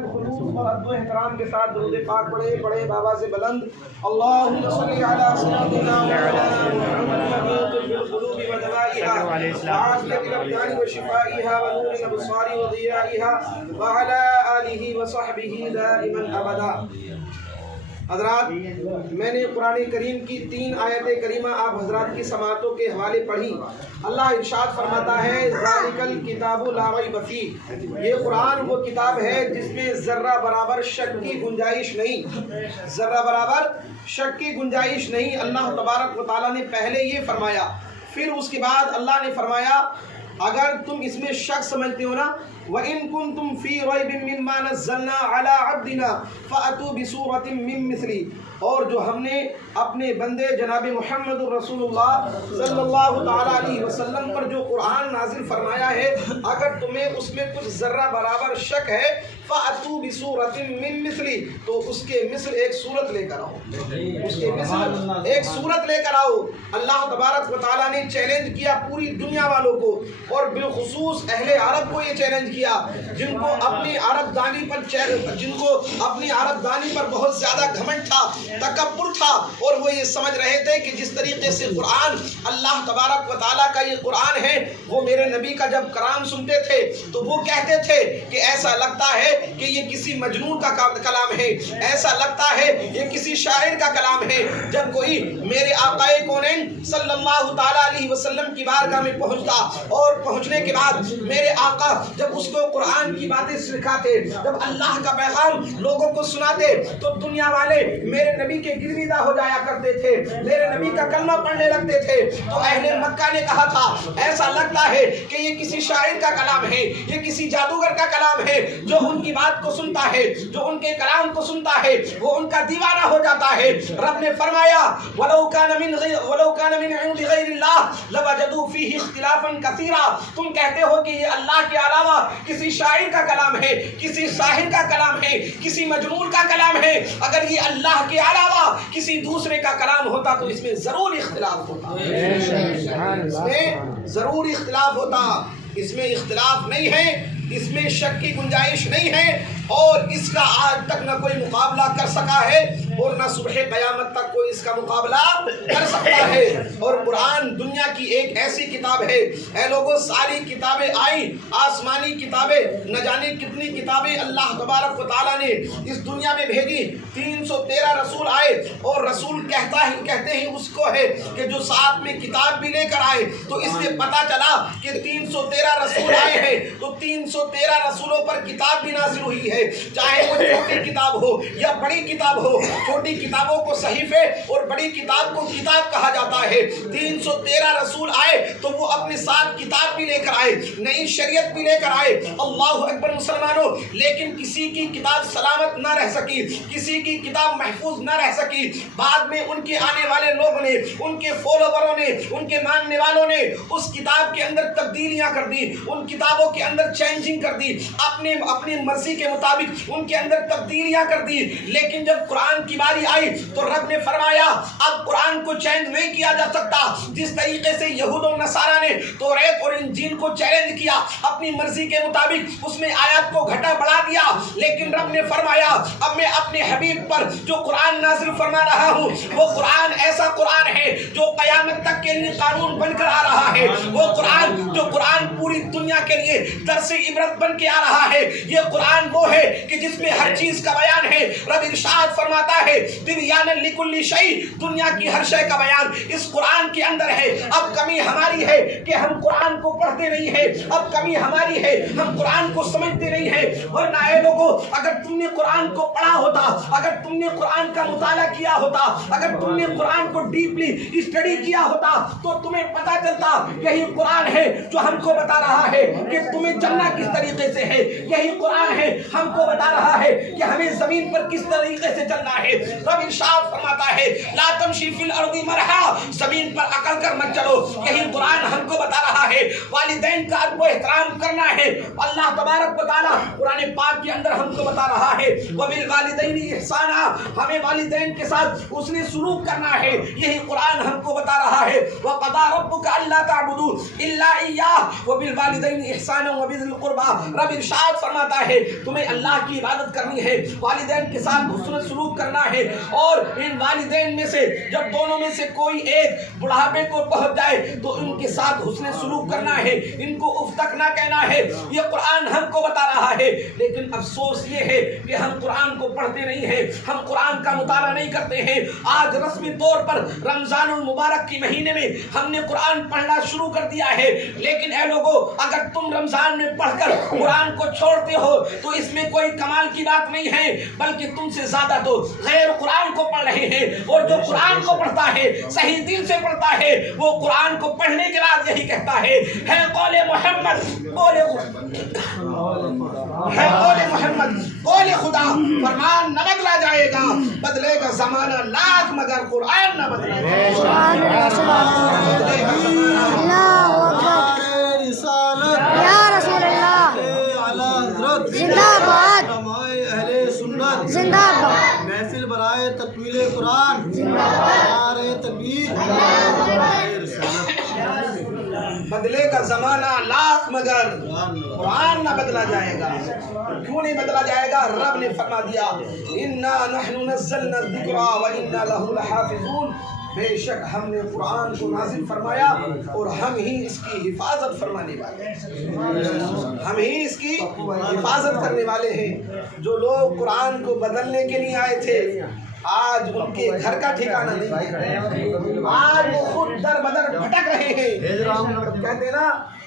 نہایت خلوص اور ادب و احترام کے ساتھ درود پاک پڑھے بابا سے بلند اللہم صلی علی سیدنا محمد بالقلوب ودوائها وعافیت الابدان وشفائها ونور الابصار وضیائها وعلى آلہ وصحبہ دائما ابدا۔ حضرات، میں نے قرآن کریم کی 3 آیت کریمہ آپ حضرات کی سماعتوں کے حوالے پڑھی۔ اللہ ارشاد فرماتا ہے ذالک الکتاب لا ریب فیہ، یہ قرآن وہ کتاب ہے جس میں ذرہ برابر شک کی گنجائش نہیں، ذرہ برابر شک کی گنجائش نہیں۔ اللہ تبارک و تعالیٰ نے پہلے یہ فرمایا، پھر اس کے بعد اللہ نے فرمایا اگر تم اس میں شک سمجھتے ہو نا، وَإِن كُنتُمْ فِي رَيْبٍ مِّمَّا نَزَّلْنَا عَلَىٰ عَبْدِنَا فَأْتُوا بِسُورَةٍ مِّن مِّثْلِهِ، اور جو ہم نے اپنے بندے جناب محمد رسول اللہ صلی اللہ تعالیٰ علیہ وسلم پر جو قرآن نازل فرمایا ہے، اگر تمہیں اس میں کچھ ذرہ برابر شک ہے فَأْتُوا بِسُورَةٍ مِّن مِّثْلِهِ، تو اس کے مثل ایک سورت لے کر آؤ، اس کے مثل ایک سورت لے کر آؤ۔ اللہ تبارک و تعالیٰ نے چیلنج کیا پوری دنیا والوں کو، اور بالخصوص اہل عرب کو یہ چیلنج کیا جن کو اپنی عرب دانی پر بہت زیادہ گھمنڈ تھا، تکبر تھا، اور وہ یہ سمجھ رہے تھے کہ جس طریقے سے قرآن اللہ تبارک و تعالیٰ کا یہ قرآن ہے، وہ میرے نبی کا جب کلام سنتے تھے تو وہ کہتے تھے کہ ایسا لگتا ہے کہ یہ کسی مجنون کا کلام ہے، ایسا لگتا ہے یہ کسی شاعر کا کلام ہے۔ جب کوئی میرے آقا کونین صلی اللہ تعالیٰ علیہ وسلم کی بارگاہ میں پہنچتا، اور پہنچنے کے بعد میرے آقا جب اس کو قرآن کی باتیں سکھاتے، جب اللہ کا پیغام لوگوں کو سناتے، تو دنیا والے میرے نبی کے گرویدہ ہو جایا کرتے تھے، میرے نبی کا کلمہ پڑھنے لگتے تھے۔ تو اہل مکہ نے کہا تھا ایسا لگتا ہے کہ یہ کسی شاعر کا کلام ہے، یہ کسی جادوگر کا کلام ہے، جو ان کی بات کو سنتا ہے، جو ان کے کلام کو سنتا ہے، وہ ان کا دیوانہ ہو جاتا ہے۔ رب نے فرمایا وَلَوْ كَانَ مِنْ عِنْدِ غَيْرِ اللَّهِ لَوَجَدُوا فِيهِ اخْتِلَافًا كَثِيرًا، تم کہتے ہو کہ یہ اللہ کے علاوہ کسی شاعر کا کلام ہے، کسی ساحر کا کلام ہے، کسی مجنون کا کلام ہے۔ اگر یہ اللہ کے علاوہ کسی دوسرے کا کلام ہوتا تو اس میں ضرور اختلاف ہوتا، اس میں ضرور اختلاف ہوتا۔ اس میں اختلاف نہیں ہے، اس میں شک کی گنجائش نہیں ہے، اور اس کا آج تک نہ کوئی مقابلہ کر سکا ہے، اور نہ صبح قیامت تک کوئی اس کا مقابلہ کر سکتا ہے۔ اور قرآن دنیا کی ایک ایسی کتاب ہے، اے لوگوں ساری کتابیں آئیں، آسمانی کتابیں، نہ جانے کتنی کتابیں اللہ تبارک و تعالیٰ نے اس دنیا میں بھیجی، 313 رسول آئے، اور رسول کہتے ہی اس کو ہے کہ جو ساتھ میں کتاب بھی لے کر آئے، تو اس سے پتہ چلا کہ 313 رسول آئے ہیں، تو 313 رسولوں پر کتاب بھی نازل ہوئی ہے، چاہے وہ چھوٹی کتاب ہو یا بڑی کتاب ہو۔ چھوٹی کتابوں کو صحیفے اور بڑی کتاب کو کتاب کہا جاتا ہے۔ 313 رسول آئے تو وہ اپنے ساتھ کتاب بھی لے کر آئے، نئی شریعت بھی لے کر آئے۔ اللہ اکبر مسلمانوں، لیکن کسی کی کتاب سلامت نہ رہ سکی، کسی کی کتاب محفوظ نہ رہ سکی۔ بعد میں ان کے آنے والے لوگوں نے، ان کے فالووروں نے، ان کے ماننے والوں نے اس کتاب کے اندر تبدیلیاں کر دی، ان کتابوں کے اندر چینجنگ کر دی، اپنی مرضی کے مطابق ان کے اندر تبدیلیاں کر دی۔ لیکن جب قرآن کی باری آئی تو رب نے فرمایا اب قرآن کو چینج نہیں کیا جا سکتا۔ جس طریقے سے یہود و نصارہ نے توریت اور انجیل کو چیلنج کیا، اپنی مرضی کے مطابق اس میں آیات کو گھٹا بڑھا دیا، لیکن رب نے فرمایا اب میں اپنے حبیب پر جو قرآن نازل فرما رہا ہوں، وہ قرآن ایسا قرآن ہے جو قیامت تک کے لیے قانون بن کر آ رہا ہے۔ وہ قرآن پوری دنیا کے لیے درس عبرت بن کے آ رہا ہے۔ یہ قرآن وہ ہے کہ جس میں ہر چیز کا بیان ہے۔ رب ارشاد فرماتا ہے تبیانا لکل شیء، دنیا کی ہر شے کا بیان اس قرآن کے اندر ہے۔ اب کمی ہماری ہے کہ ہم قرآن کو پڑھتے نہیں ہیں، اب کمی ہماری ہے ہم قرآن کو سمجھتے نہیں ہیں۔ ورنہ اے لوگوں، اگر تم نے قرآن کو پڑھا ہوتا، اگر تم نے قرآن کا مطالعہ کیا ہوتا، اگر تم نے قرآن کو ڈیپلی اسٹڈی کیا ہوتا، تو تمہیں پتہ چلتا یہی قرآن ہے جو ہم کو بتا رہا ہے کہ تمہیں چلنا کس طریقے سے ہے۔ یہی قرآن ہے ہم کو بتا رہا ہے کہ ہمیں زمین پر کس طریقے سے چلنا ہے۔ رب ارشاد فرماتا ہے لا تمشی فی الارض مرحا، زمین پر اکڑ کر مت چلو۔ یہی قرآن ہم کو بتا رہا ہے والدین کا ادب و احترام کرنا ہے۔ اللہ تبارک و تعالیٰ قرآن پاک کے اندر ہم ہم کو بتا رہا ہے وبالوالدین احسانا، ہمیں والدین کے ساتھ حسن سلوک کرنا ہے، یہی قرآن ہم کو بتا رہا ہے وقضى ربك الا تعبدوا الا اياه وبالوالدین احسانا وبذي القربى۔ رب ارشاد فرماتا ہے تمہیں اللہ کی عبادت کرنی ہے، والدین کے ساتھ حسن سلوک کرنا ہے، اور ان والدین میں سے جب دونوں میں سے کوئی ایک بڑھاپے کو پہنچ جائے تو ان کے ساتھ حسن سلوک کرنا ہے، ان کو اف تک نہ کہنا ہے، یہ قرآن ہم کو بتا رہا ہے۔ لیکن افسوس یہ ہے کہ ہم قرآن کو پڑھتے نہیں ہیں، ہم قرآن کا مطالعہ نہیں کرتے ہیں۔ آج رسمی طور پر رمضان المبارک کے مہینے میں ہم نے قرآن پڑھنا شروع کر دیا ہے، لیکن اے لوگوں اگر تم رمضان میں پڑھ کر قرآن کو چھوڑتے ہو تو اس میں کوئی کمال کی بات نہیں ہے، بلکہ تم سے زیادہ تو غیر قرآن کو پڑھ رہے ہیں، اور جو قرآن کو پڑھتا ہے صحیح دل سے پڑھتا ہے وہ قرآن کو پڑھنے کے بعد یہی کہتا ہے قول محمد، قول محمد، قول خدا، فرمان نہ بدلا جائے گا، بدلے گا زمانہ لاکھ مگر قرآن نہ بدلے گا۔ یا رسول اللہ زندہ باد، زندہ باد، محفل برائے تکمیل قرآن، نعرہ تکبیر، بدلے کا زمانہ لاکھ مگر قرآن نہ بدلا جائے گا۔ کیوں نہیں بدلا جائے گا؟ رب نے فرما دیا انا نحن نزلنا الذکر وانا له لحافظون، بے شک ہم نے قرآن کو نازل فرمایا اور ہم ہی اس کی حفاظت فرمانے والے ہیں، ہم ہی اس کی حفاظت کرنے والے ہیں۔ جو لوگ قرآن کو بدلنے کے لیے آئے تھے آج ان کے گھر کا ٹھکانہ نہیں ہے، آج وہ خود در بدر بھٹک رہے ہیں۔ کہتے ہیں نا